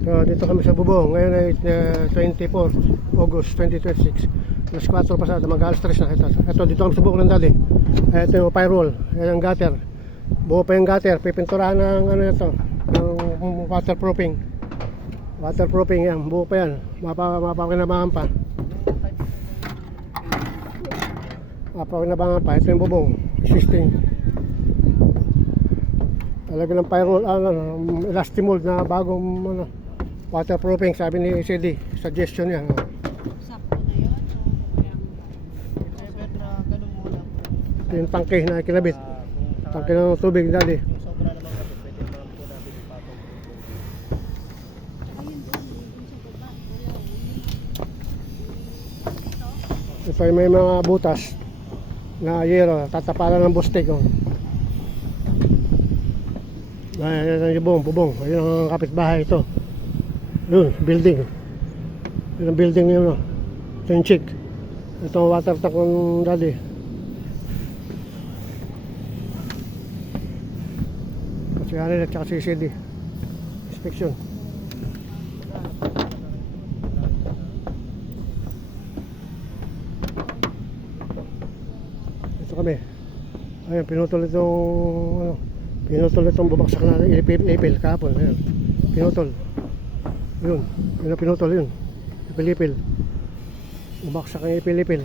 So, dito kami sa Bubong. Ngayon ay 24 August 2026. Alas 4 pasada, mag-alas 3 na. Ito, dito kami sa Bubong ng dali. Ito yung firewall. Ayan ang gutter. Buo pa yung gutter. Pipinturahan ng ano ito, yung waterproofing. Waterproofing yan. Buo pa yan. Mapakinabangan pa. Mapakinabangan pa. Ito yung Bubong. Existing. Talaga ng firewall, elastimol na bagong waterproofing, sabi ni CD. Suggestion yan. Sakto na yun. Ever na ganun muna. Ito yung tangke na kinabit. Tangke ng tubig dali. Kung sobra naman kami, pwede naman po natin ipatong. Ayun doon sa baba. Wala. Ito yung may mga butas na yero, tatapalan ng bustig. Ayan yung bubong. Ayun ang kapitbahay ito. Doon, building. Yun ang building niyo, no? Ito yung chick. Ito ang water tank ng daddy. Kasi ano at saka si CD. Inspection. Ito kami. Ayun, pinutol itong bubaksak na ipil kahapon. Ayun, pinutol. Yun ang pinutol yun. Ipil-ipil. Bubaksak ang ipil-ipil.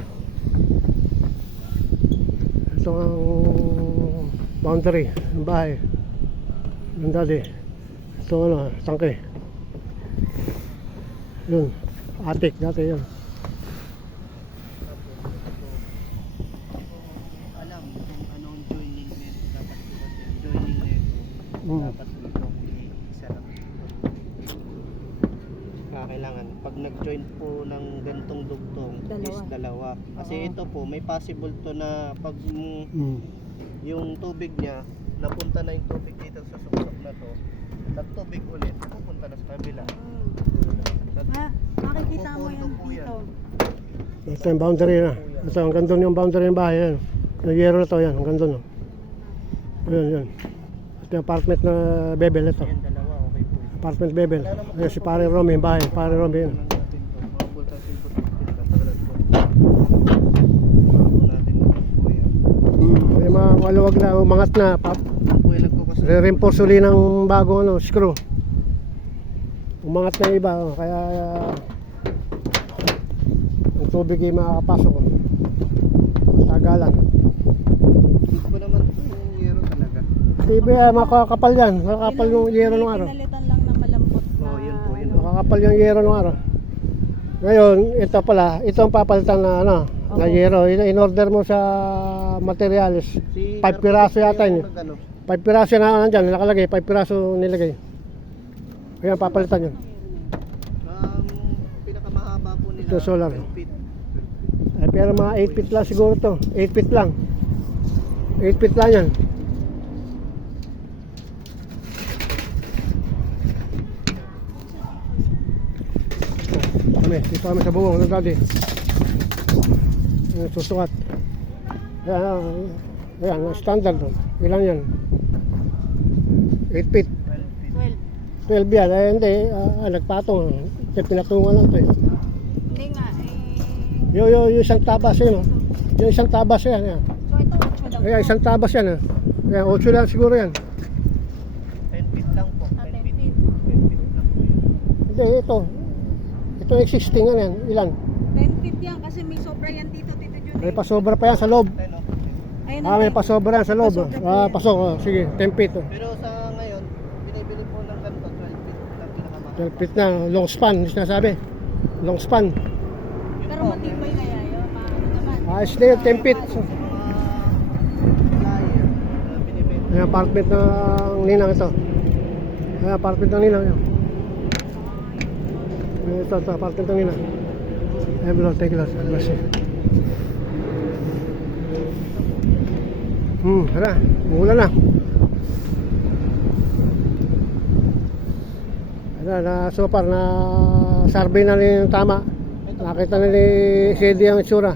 Ito ang boundary ng bahay ng daddy. Ito tangke. Yun, attic dati yun. Alam kung anong joining nito dapat po kasi joining nito dapat po itong isa lang. Kailangan pag nag-join po ng gantong dugtong is dalawa. Kasi ito po may possible to na pag yung tubig niya napunta na yung tubig dito sa suksok na to, at tubig ulit pupunta na sa kabila. Makikita mo yan Pupunto po yan. dito. Ito yung boundary na. Ito, ang ganda yung boundary ng bahay. Yan. Yung yero na to, yan. Ang ganda no. Yun. Ito yung apartment na Bebel ito. Yan dalawa, okay po. Apartment Bebel. Ayan si Pare Romy, yung bahay. Pare Romy yun. Natin to, mga bulta silver katagalan po. Natin po yan. May mga maluwag na, umangat na. Po ilag ko kasi Re-reinforce uli ng bagong screw. Umangat na yung iba. Kaya ang tubig ay makakapasok. Tagalan. dito ko naman po yung yero talaga. TV, makakapal yan. Makakapal yung yero ng araw. Pinalitan lang na malambot na. Oh, yun po, yun. Makakapal yung yero ng araw. Ngayon, ito pala. Ito ang papalitan na na yero. In order mo sa materials. 5 piraso yata yun. 5 piraso na nandyan. Nakalagay. 5 piraso nilagay. Ayan, papalitan yun. Pinakamahaba po nila Ito, solar. 12 feet. Ay, pero mga 8 feet lang siguro to. 8 feet lang. 8 feet lang yan. Dito kami sa bubong ng daddy. Susukat. Ayan, standard. Ilan yan? 8 feet. 12. 12 yan. Ay, hindi. Nagpatong. Pinatungan lang to eh. Hindi nga Yung isang tabas yun. Yung isang tabas yan. Yan. So ito 8 lang. Ayan, isang tabas yan. Ayan, 8 lang siguro yan. 10 feet lang po. 10 10 feet. feet. 10 feet lang po yun. Hindi, ito. Ito existing yan. Ilan? 10 feet yan kasi may sobra yan dito Jun. May pasobra pa yan sa loob. Ayun May pasobra yan sa loob. Pasobra po yan. Pasok. Sige, 10 feet. Pero sa ngayon, binibili po ng ganito 12 feet lang pinakamahaba. 12 feet na. Long span. Sinasabi. Long span. Pero matibay kaya yun. Maano naman. Ayos na yun. 10 feet. Sa mga flyer na binibili. Ayan, apartment ng ninang ito. Ayan, apartment ng ninang yan. Ito, apartment ng ninang. Ayan, Lord, thank you, Lord. Bless you. Hala, umulan na. Hala, so far na survey na rin yung tama. Nakita na ni CD ang itsura.